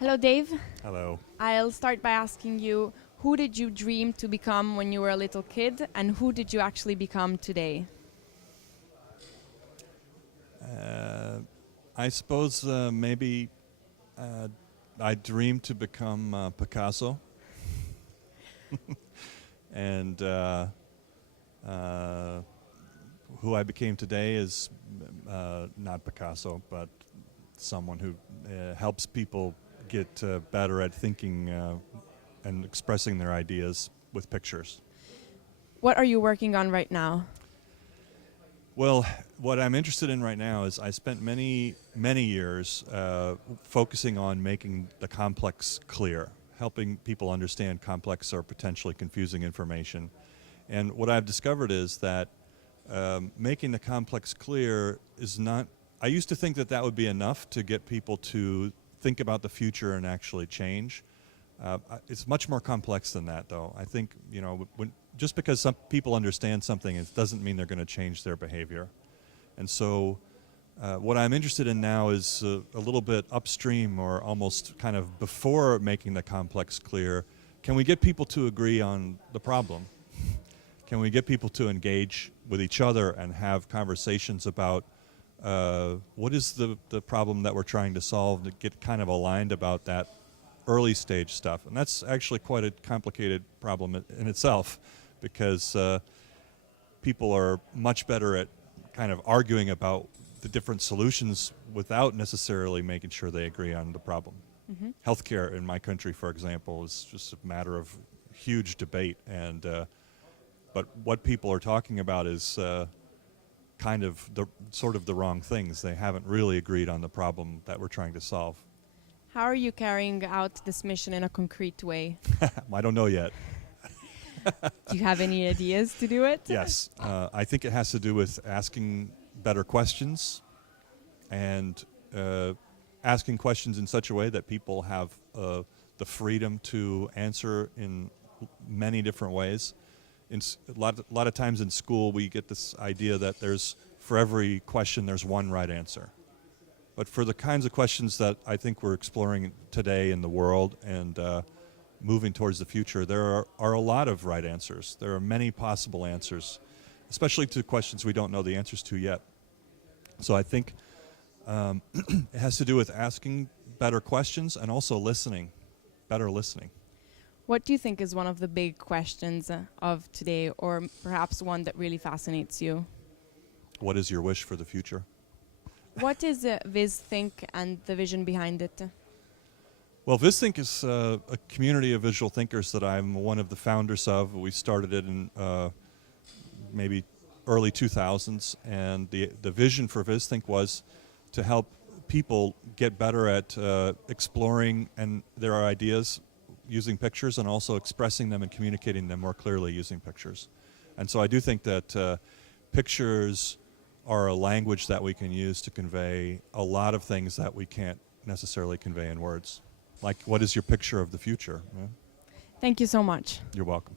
Hello, Dave. Hello. I'll start by asking you, who did you dream to become when you were a little kid, and who did you actually become today? I suppose maybe I dreamed to become Picasso, and who I became today is not Picasso, but someone who helps people get better at thinking and expressing their ideas with pictures. What are you working on right now? Well, what I'm interested in right now is I spent many years focusing on making the complex clear, helping people understand complex or potentially confusing information. And what I've discovered is that making the complex clear is not, I used to think that that would be enough to get people to think about the future and actually change. It's much more complex than that, though. I think, you know, just because some people understand something, it doesn't mean they're going to change their behavior. And so what I'm interested in now is a little bit upstream, or almost kind of before making the complex clear. Can we get people to agree on the problem? Can we get people to engage with each other and have conversations about what is the problem that we're trying to solve, to get kind of aligned about that early stage stuff? And that's actually quite a complicated problem in itself, because people are much better at kind of arguing about the different solutions without necessarily making sure they agree on the problem. Mm-hmm. Healthcare in my country, for example, is just a matter of huge debate, and but what people are talking about is kind of sort of the wrong things. They haven't really agreed on the problem that we're trying to solve. How are you carrying out this mission in a concrete way? I don't know yet. Do you have any ideas to do it? Yes. I think it has to do with asking better questions, and asking questions in such a way that people have the freedom to answer in many different ways. A lot of times in school we get this idea that for every question there's one right answer. But for the kinds of questions that I think we're exploring today in the world and moving towards the future, there are a lot of right answers. There are many possible answers, especially to questions we don't know the answers to yet. So I think it has to do with asking better questions and also listening, better listening. What do you think is one of the big questions of today, or perhaps one that really fascinates you? What is your wish for the future? What is VisThink and the vision behind it? Well, VisThink is a community of visual thinkers that I'm one of the founders of. We started it in maybe early 2000s, and the vision for VisThink was to help people get better at exploring their ideas using pictures, and also expressing them and communicating them more clearly using pictures. And so I do think that pictures are a language that we can use to convey a lot of things that we can't necessarily convey in words. Like, what is your picture of the future? Yeah? Thank you so much. You're welcome.